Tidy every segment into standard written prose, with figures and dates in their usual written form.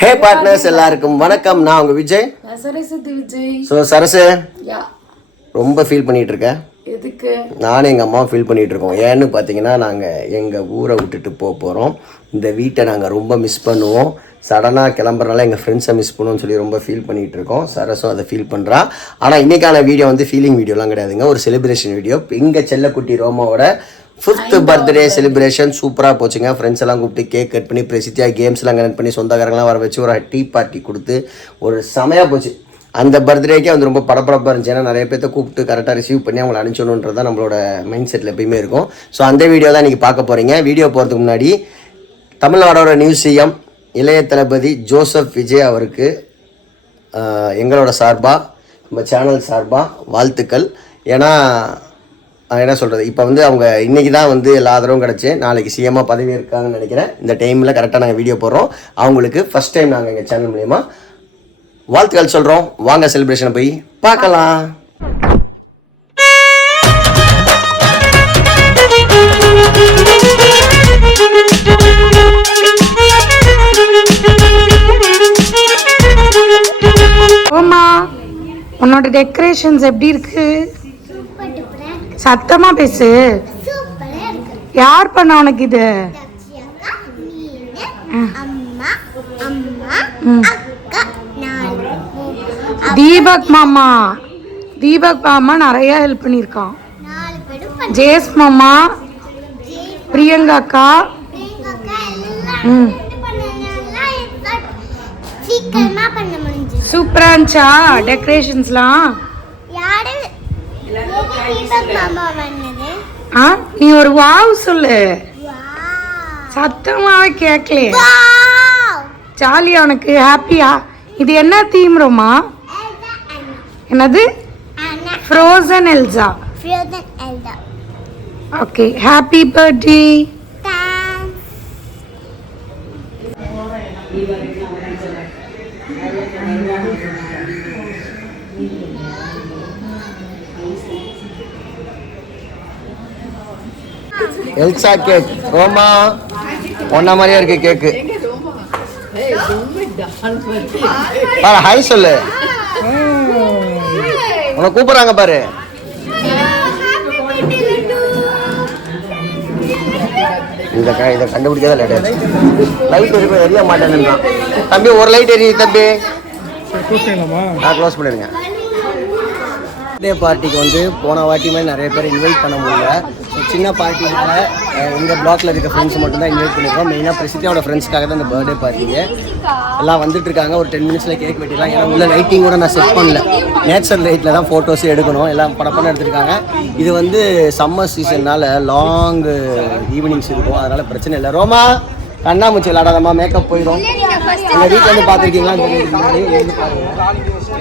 ஹே partners எல்லாருக்கும் வணக்கம். நான் உங்க விஜய். ஸோ சரசு ரொம்ப ஃபீல் பண்ணிட்டு இருக்கேன். எதுக்கு? நானும் எங்கள் அம்மாவும் ஃபீல் பண்ணிட்டு இருக்கோம். ஏன்னு பார்த்தீங்கன்னா நாங்கள் எங்கள் ஊரை விட்டுட்டு போகிறோம். இந்த வீட்டை நாங்கள் ரொம்ப மிஸ் பண்ணுவோம். சடனாக கிளம்புறனால எங்கள் ஃப்ரெண்ட்ஸை மிஸ் பண்ணுவோம்னு சொல்லி ரொம்ப ஃபீல் பண்ணிகிட்டு இருக்கோம். சரசும் அதை ஃபீல் பண்ணுறா. ஆனால் இன்றைக்கான வீடியோ வந்து ஃபீலிங் வீடியோலாம் கிடையாதுங்க, ஒரு செலிப்ரேஷன் வீடியோ. எங்கள் செல்லக்குட்டி ரோமாவோட 5th பர்த்டே செலிப்ரேஷன் சூப்பராக போச்சுங்க. ஃப்ரெண்ட்ஸ் எல்லாம் கூப்பிட்டு கேக் கட் பண்ணி பிரசித்தியாக கேம்ஸ்லாம் கனெக்ட் பண்ணி சொந்தக்காரங்களாம் வர வச்சு ஒரு டீ பார்ட்டி கொடுத்து ஒரு செமையாக போச்சு. அந்த பர்த்டேக்கே வந்து ரொம்ப படப்படப்பாக இருந்துச்சு. ஏன்னா நிறைய பேர்த்த கூப்பிட்டு கரெக்டாக ரிசீவ் பண்ணி அவங்களை அனுப்பிச்சணுன்றது தான் நம்மளோட மைண்ட் செட்டில் எப்பயுமே இருக்கும். ஸோ அந்த வீடியோ தான் இன்றைக்கி பார்க்க போகிறீங்க. வீடியோ போகிறதுக்கு முன்னாடி தமிழ்நாடோட நியூஸ் சிஎம் இளைய தளபதி ஜோசப் விஜய் அவருக்கு எங்களோட சார்பாக நம்ம சேனல் சார்பாக வாழ்த்துக்கள். ஏன்னா என்ன சொல்கிறது, இப்போ வந்து அவங்க இன்றைக்கி தான் வந்து எல்லா ஆதரவும் கிடச்சி நாளைக்கு சிஎம்மாக பதவி இருக்காங்கன்னு நினைக்கிறேன். இந்த டைமில் கரெக்டாக நாங்கள் வீடியோ போடுறோம். அவங்களுக்கு ஃபஸ்ட் டைம் நாங்கள் எங்கள் சேனல் மூலிமா வாழ்த்துக்கள் சொல்கிறோம். வாங்க செலிப்ரேஷனை போய் பார்க்கலாம். ஓமா, உன்னோட டெக்கரேஷன்ஸ் எப்படி இருக்கு? சத்தமா பேசு. யார் பண்ண உனக்கு இது? தீபக் மாமா. தீபக் மாமா நிறைய ஹெல்ப் பண்ணியிருக்கான். ஜேஸ் மாமா, பிரியங்கா அக்கா. சூப்பரா இருந்துச்சா டெக்கரேஷன்ஸ்லாம்? நீ ஒரு வாவ் சொல்லு. சத்தமாவே கேட்கலையே. ஜாலியா உனக்கு? ஹாப்பியா? இது என்ன தீம் ரோமா? என்னது? Frozen Elsa. Okay, happy birthday. Elsa cake. Roma ஒன்னா மாதிரியா இருக்கு கேக்கு. பாரு, ஹாய் சொல்லு. உன்னை கூப்பிடுறாங்க பாரு. இதை கண்டுபிடிக்காத லேட் ஆச்சு. லைட் எரியும் எரிய மாட்டேன்னு தம்பி. ஒரு லைட் எரியுது தம்பி. க்ளோஸ் பண்ணிடுங்க. பர்த்டே பார்ட்டிக்கு வந்து போன வாட்டி மாதிரி நிறைய பேர் இன்வைட் பண்ண முடியல. ஸோ சின்ன பார்ட்டினால எங்கள் பிளாக்ல இருக்க ஃப்ரெண்ட்ஸ் மட்டும் தான் இன்வைட் பண்ணியிருக்கோம். மெயினாக பிரசித்தியோட ஃப்ரெண்ட்ஸ்க்காக தான் இந்த பர்த்டே பார்ட்டிக்கு எல்லாம் வந்துட்டு இருக்காங்க. ஒரு 10 மினிட்ஸில் கேக் வெட்டிடலாம். ஏன்னா உள்ள லைட்டிங் கூட நான் செட் பண்ணல. நேச்சுரல் லைட்டில் தான் ஃபோட்டோஸே எடுக்கணும். எல்லாம் படப்படம் எடுத்துருக்காங்க. இது வந்து சம்மர் சீசன்னால் லாங் ஈவினிங்ஸ் இருக்கும், அதனால் பிரச்சனை இல்லை. ரோமா கண்ணாமூச்சி விளாடாதம்மா, மேக்கப் போயிடும். எங்கள் வீட்டில் வந்து பார்த்துருக்கீங்களா?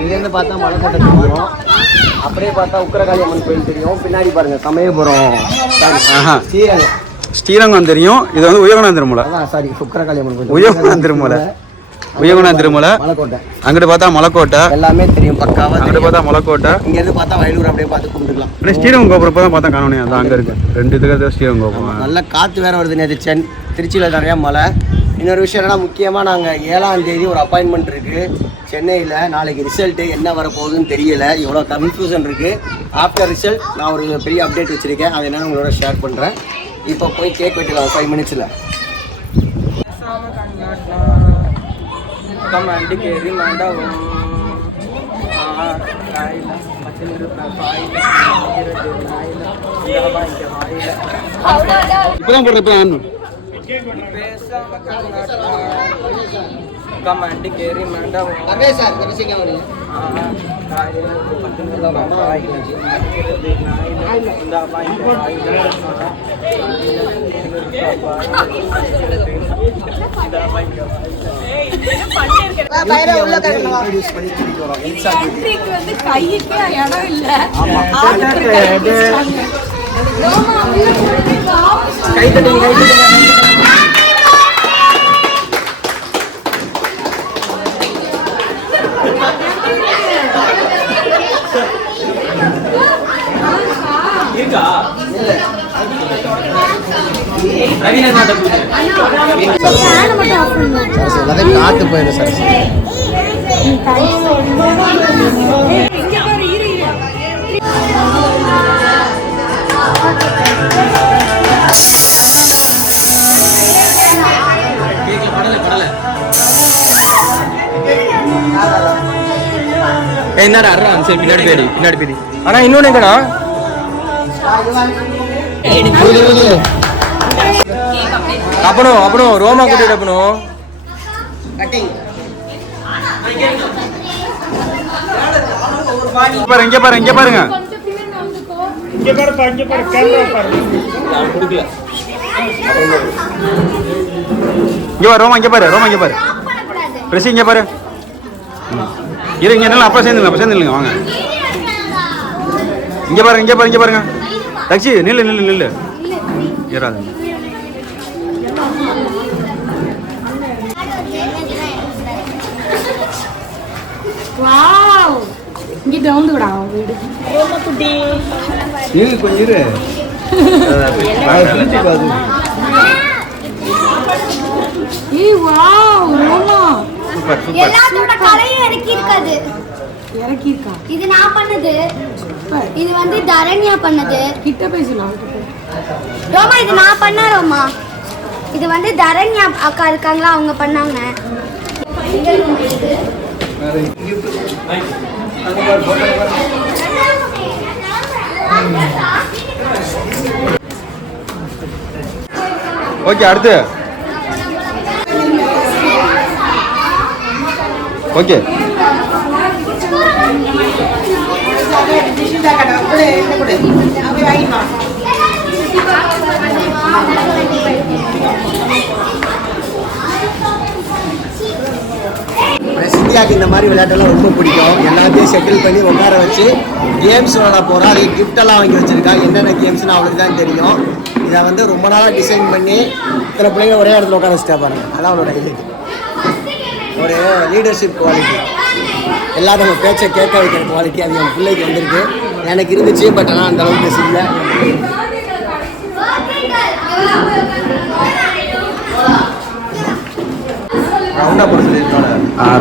இங்கேருந்து பார்த்தா மலைக்கோட்டை தெரியும், அப்படியே பார்த்தா உக்கரகாளி அம்மன் கோயில் தெரியும். பின்னாடி பாருங்க சமயபுரம், ஸ்ரீரங்கம் தெரியும். இது வந்து உயகுணம் திருமலை. சாரி, உக்கரகாளி அம்மன் கோயில், உயகுணம் திருமலை, உயகுணம் திருமலை. மலைக்கோட்டை, அங்கிட்டு பார்த்தா மலைக்கோட்டை எல்லாமே தெரியும் பக்காவா. அங்கிட்டு பார்த்தா மலைக்கோட்டை, இங்க இருந்து பார்த்தா வயலூர், அப்படியே பார்த்து கும்பிட்டுக்கலாம். ஆனால் ஸ்ரீரங்கம் கோபுரம் தான் பார்த்தா காணோனே, அதான் அங்கே இருக்கு. 2 இதுக்கு ஸ்ரீரங்கம் கோபுரம். நல்ல காற்று வேற வருது. நேற்று திருச்சியில் நிறையா மழை. இன்னொரு விஷயம் என்னன்னா, முக்கியமாக நாங்கள் 7ஆம் தேதி ஒரு அப்பாயின்மெண்ட் இருக்குது சென்னையில். நாளைக்கு ரிசல்ட்டு என்ன வரப்போகுதுன்னு தெரியலை. எவ்வளோ கன்ஃபியூஷன் இருக்குது. ஆஃப்டர் ரிசல்ட் நான் ஒரு பெரிய அப்டேட் வச்சுருக்கேன். அதை என்னன்னு உங்களோட ஷேர் பண்ணுறேன். இப்போ போய் கேக் வெட்டிடலாம் 5 மினிட்ஸில். இப்போதான் போடுறேன். கமாண்டி கேரி மண்டபம் அரே சார் கரெக்ட்டா வரீங்க. பைரா உள்ள கட்டணும். இன்ட்ரோ듀ஸ் பண்ணி சொல்றோம். எக்ஸாக்ட்லி வந்து கையிக்கே இடம் இல்ல. ஆமா. ரோமா கை தட்டுங்க, கை தட்டுங்க. இருக்கா? சரசு எல்லாத்தையும் காத்து போயிடும் சரசு. என்னடா சரி பின்னாடி பேடி ஆனா இன்னொன்னு எங்கடா அப்பனும் ரோமா கூட்டிட்டு அப்பனும் இங்க பாருங்க ரோமா இங்க பாரு பிரசி இங்க பாரு இருங்க என்ன அப்பா சேர்ந்துங்க வாங்க இங்க பாருங்க தக்ஷி நில்லு ஏறாது வாவ் இங்க வந்து விடா வீடு ரோமா குட்டி நீங்க கொஞ்சம் இரு ஏய் வாவ் ரோமா சூப்பர் எல்லாத்தோட கலையும் இறக்கி இருக்கா இது நான் பண்ணது. இது வந்து தரண்யா பண்ணது. கிட்ட பேசலாம் ரோமா இது நான் பண்ண ரோமா. இது வந்து தரண்யா அக்கா இருக்காங்களா அவங்க பண்ணாங்க. ஓகே அடுத்து ஓகே சிந்தியாவுக்கு இந்த மாதிரி விளையாட்டெல்லாம் ரொம்ப பிடிக்கும். எல்லாத்தையும் செட்டில் பண்ணி உட்கார வச்சு கேம்ஸ் விளையாட போகிறோம். அதுக்கு கிஃப்டெல்லாம் வாங்கி வச்சுருக்கா. என்னென்ன கேம்ஸ்னு அவளுக்கு தான் தெரியும். இதை வந்து ரொம்ப நாளாக டிசைன் பண்ணி இத்தனை பிள்ளைங்க ஒரே இடத்துல உட்கார வச்சுட்டா பாருங்க. அதான் அவளோட இது ஒரு லீடர்ஷிப் குவாலிட்டி. எல்லாரும் பேச்சை கேட்க வைக்கிற குவாலிட்டி அது என் பிள்ளைக்கு வந்திருக்கு. எனக்கு இருந்துச்சு, பட் ஆனால் அந்த அளவுக்கு இல்லை.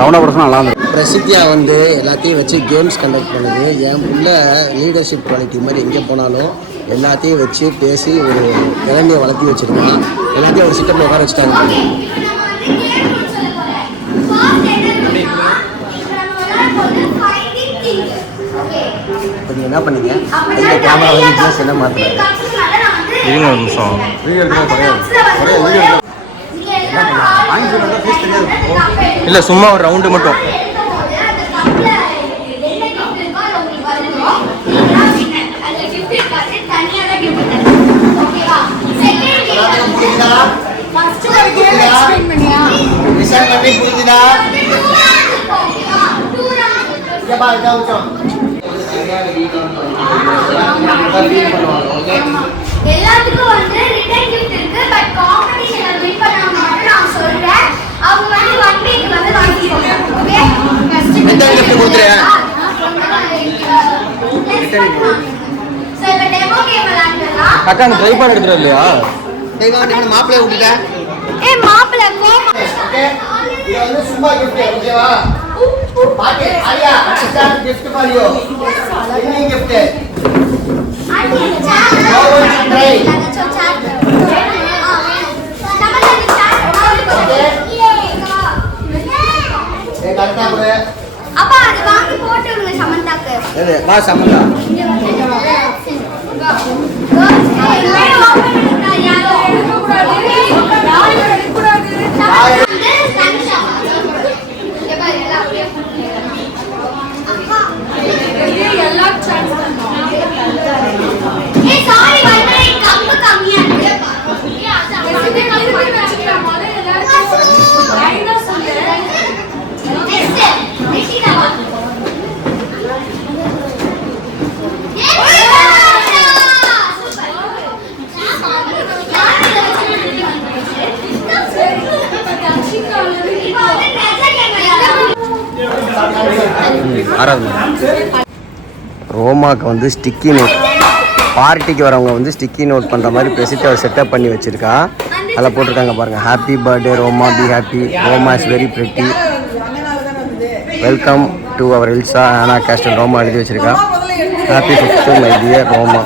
ரவுண்டா போட நல்லா இருந்தது. பிரசித்தியா வந்து எல்லாத்தையும் வச்சு கேம்ஸ் கண்டக்ட் பண்ணுது. என் உள்ள லீடர்ஷிப் குவாலிட்டி மாதிரி எங்கே போனாலும் எல்லாத்தையும் வச்சு பேசி ஒரு இளநியை வளர்த்தி வச்சுருக்கான். எல்லாத்தையும் ஒரு சிட்டப்பில் உட்கார வச்சுட்டாங்க. இப்போ நீங்கள் என்ன பண்ணீங்க? இந்த கேமரா வந்து ஜிஎஸ் என்ன மாற்றுறாரு? இருங்க ஒரு நிமிஷம் வீடியோ எடுக்க இல்லை சும்மா ஒரு ரவுண்டு மட்டும். எல்லாத்துக்கும் வந்து ரிட்டர்ன் கிஃப்ட் இருக்கு. பட் காம்படிஷன்ல வின் பண்ணவங்க மட்டும் நான் சொல்றேன். அவங்க வந்து 1 வீக் வந்து வாங்கிக்கோங்க. ஓகே ரிட்டர்ன் கிஃப்ட் கொடுத்துறேன். சோ இப்ப டெமோ கேம் விளையாடலாம். அக்கா அந்த ட்ரை பண்ண எடுத்துற இல்லையா? மாப்பிள்ளை விட்டுட்டேன். ஏய் மாப்பிள்ளை கோமா இது வந்து சும்மா gift, ஓகேவா? பாட்டி Aliya start gift for you. Any gift. Aunty Go and try. ஏய் கரெக்ட்டா போடு. அப்பா அது வாங்கி போட்டு விடுங்க சமந்தாக்கு. ஏய் வா சமந்தா. ரோமாக்கு வந்து ஸ்டிக்கி நோட் பார்ட்டிக்கு வரவங்க வந்து ஸ்டிக்கி நோட் பண்ணுற மாதிரி பெசிட்டு அவர் செட்டப் பண்ணி வச்சுருக்கா. அதில் போட்டிருக்காங்க பாருங்கள், happy birthday Roma, be happy, Roma is very pretty, welcome to our Elsa Anna Gaston, Roma எழுதி வச்சுருக்கா. Happy 5th my dear Roma.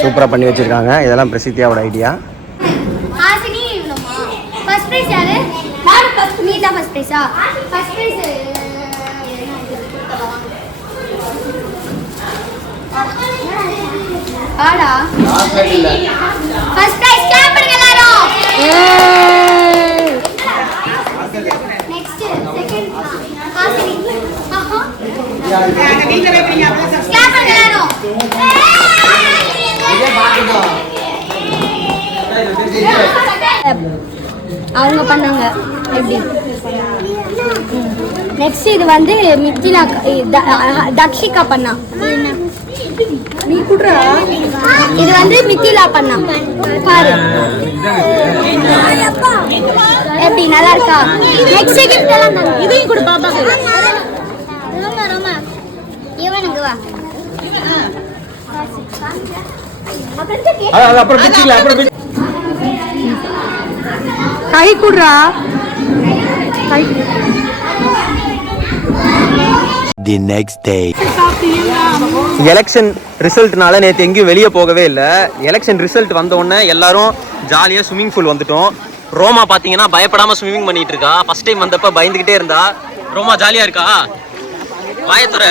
சூப்பராக பண்ணி வச்சுருக்காங்க. இதெல்லாம் பிரசித்தியாவோட ஐடியா. ஹாசினி இவ்வளோமா? ஃபர்ஸ்ட் ப்ரைஸ் யாரு? நான் ஃபர்ஸ்ட். நீ தான் ஃபர்ஸ்ட் ப்ரைஸா? ஃபர்ஸ்ட் ப்ரைஸ் ஆடா. ஃபர்ஸ்ட் ப்ரைஸ் கிளாப் பண்ணுங்க எல்லாரும். Next second Hasini. ஆஹா. கிளாப் பண்ணுங்க எல்லாரும். அவங்க பண்ணாங்க எப்படி. நெக்ஸ்ட் இது வந்து மித்திலா தக்ஷிகா பண்ணா. நீ குடுறா. இது வந்து மித்திலா பண்ணா. பாரு எப்படி நல்லா இருக்கா. நெக்ஸ்ட் கிஃப்ட் எல்லாம் தாங்க. இதையும் கொடு பாப்பாக்கு. ரோமா ரோமா இவனுக்கு வா. அப்புறம் பிச்சிக்கலாம். அப்புறம் கை குடுறா. கை. தி நெக்ஸ்ட் டே எலெக்ஷன் ரிசல்ட்னால நேற்று எங்கேயும் வெளியே போகவே இல்லை. எலெக்ஷன் ரிசல்ட் வந்த உடனே எல்லாரும் ஜாலியாக ஸ்விம்மிங் பூல் வந்துட்டோம். ரோமா பார்த்தீங்கன்னா பயப்படாமல் ஸ்விம்மிங் பண்ணிட்டு இருக்கா. ஃபர்ஸ்ட் டைம் வந்தப்ப பயந்துக்கிட்டே இருந்தா. ரோமா ஜாலியாக இருக்கா? வாயத்துற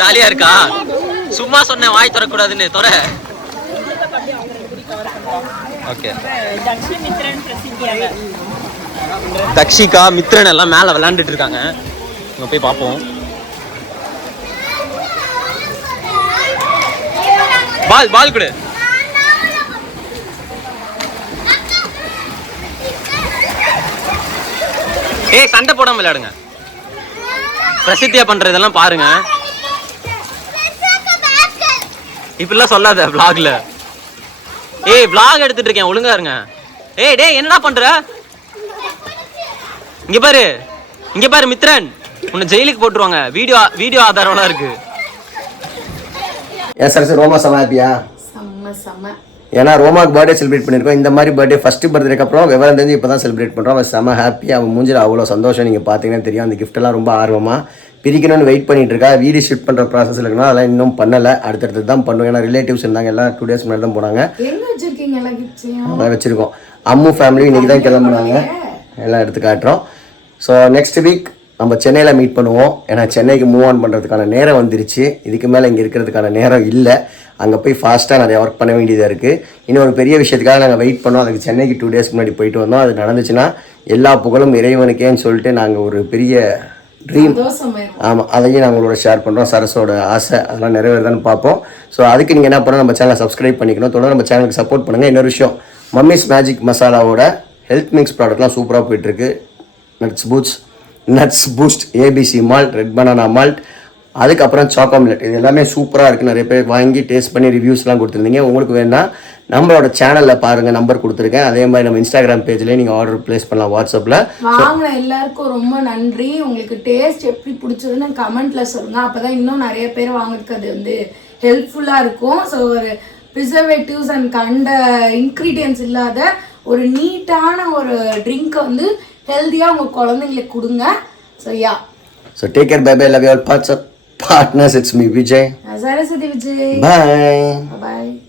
ஜாலியாக இருக்கா? சும்மா சொன்னேன் வாய் தரக்கூடாதுன்னு துற. ஓகே. தக்ஷிகா மித்ரன் எல்லாம் மேலே விளையாண்டுட்டு இருக்காங்க. இங்க போய் பார்ப்போம். பால் பால் கொடு. ஏய் சண்டை போடாம விளையாடுங்க. பிரசித்தியா பண்றதெல்லாம் பாருங்க. இப்படிலாம் சொல்லாத vlogல. ஏய் vlog எடுத்துட்டு இருக்கேன், ஒழுங்கா இருங்க. ஏய் டேய் என்னடா பண்ற? இங்க பாரு மித்ரன், உன்னை ஜெயிலுக்கு போட்டுருவாங்க. வீடியோ ஆதாரம்லாம் இருக்கு. ஏன் சார் ரோமா செம ஹாப்பியா? செம்ம. ஏன்னா ரோமாக்கு பர்த்டே செலிப்ரேட் பண்ணியிருக்கோம். இந்த மாதிரி பர்த்டே ஃபஸ்ட்டு பர்த்டேக்கு அப்புறம் விவரம் தெரிஞ்சு இப்போ தான் செலிப்ரேட் பண்ணுறோம். அவன் செம ஹாப்பி. அவன் மூஞ்சில் அவ்வளோ சந்தோஷம். நீங்கள் பார்த்தீங்கன்னா தெரியும். அந்த கிஃப்ட்டெல்லாம் ரொம்ப ஆர்வமாக பிரிக்கணும்னு வெயிட் பண்ணிட்டு இருக்கா. வீடு ஷிஃப்ட் பண்ணுற ப்ராசஸ் இருக்குன்னா அதெல்லாம் இன்னும் பண்ணலை. அடுத்தடுத்து தான் பண்ணுவோம். ஏன்னா ரிலேட்டிவ்ஸ் இருந்தாங்க. எல்லாம் 2 days முன்னாடி தான் போனாங்க. அதான் வச்சுருக்கோம். அம்மு ஃபேமிலி இன்றைக்கி தான் கிளம்புனாங்க. எல்லாம் எடுத்து காட்டுறோம். ஸோ நெக்ஸ்ட் வீக் நம்ம சென்னையில் மீட் பண்ணுவோம். ஏன்னா சென்னைக்கு மூவ் ஆன் பண்ணுறதுக்கான நேரம் வந்துருச்சு. இதுக்கு மேலே இங்கே இருக்கிறதுக்கான நேரம் இல்லை. அங்கே போய் ஃபாஸ்ட்டாக நிறைய ஒர்க் பண்ண வேண்டியதாக இருக்குது. இன்னும் ஒரு பெரிய விஷயத்துக்காக நாங்கள் வெயிட் பண்ணோம். அதுக்கு சென்னைக்கு 2 days முன்னாடி போயிட்டு வந்தோம். அது நடந்துச்சுன்னா எல்லா புகழும் இறைவனுக்கேன்னு சொல்லிட்டு நாங்கள் ஒரு பெரிய ட்ரீம், ஆமாம், அதையும் நாங்கள் உங்களோட ஷேர் பண்ணுறோம். சரஸோட ஆசை அதெல்லாம் நிறைவேறுதான்னு பார்ப்போம். ஸோ அதுக்கு நீங்கள் என்ன பண்ணணும், நம்ம சேனலை சப்ஸ்கிரைப் பண்ணிக்கணும். தொடர்ந்து நம்ம சேனலுக்கு சப்போர்ட் பண்ணுங்கள். இன்னொரு விஷயம், மம்மிஸ் மேஜிக் மசாலாவோட ஹெல்த் மிக்ஸ் ப்ராடக்ட்லாம் சூப்பராக போயிட்டுருக்கு. Nuts boost, ABC malt, red banana malt, அதுக்கப்புறம் சாக்கோமிலட், இது எல்லாமே சூப்பராக இருக்குது. நிறைய பேர் வாங்கி டேஸ்ட் பண்ணி ரிவ்யூஸ்லாம் கொடுத்துருந்தீங்க. உங்களுக்கு வேணா நம்மளோட சேனலில் பாருங்கள், நம்பர் கொடுத்துருக்கேன். அதே மாதிரி நம்ம இன்ஸ்டாகிராம் பேஜ்லேயே நீங்கள் ஆர்டர் ப்ளேஸ் பண்ணலாம். வாட்ஸ்அப்பில் வாங்கின எல்லாருக்கும் ரொம்ப நன்றி. உங்களுக்கு டேஸ்ட் எப்படி பிடிச்சதுன்னு கமெண்ட்டில் சொல்லுங்கள். அப்போ தான் இன்னும் நிறைய பேர் வாங்குறதுக்கு அது வந்து ஹெல்ப்ஃபுல்லாக இருக்கும். ஸோ ஒரு ப்ரிசர்வேட்டிவ்ஸ் அண்ட் கண்ட இன்க்ரீடியன்ஸ் இல்லாத ஒரு நீட்டான ஒரு ட்ரிங்க்கை வந்து ஹெல்த்தியாக உங்கள் குழந்தைங்களுக்கு கொடுங்க. So yeah, so take care, bye bye, love you all, partners, it's me Vijay, Saraswati Vijay, bye. bye.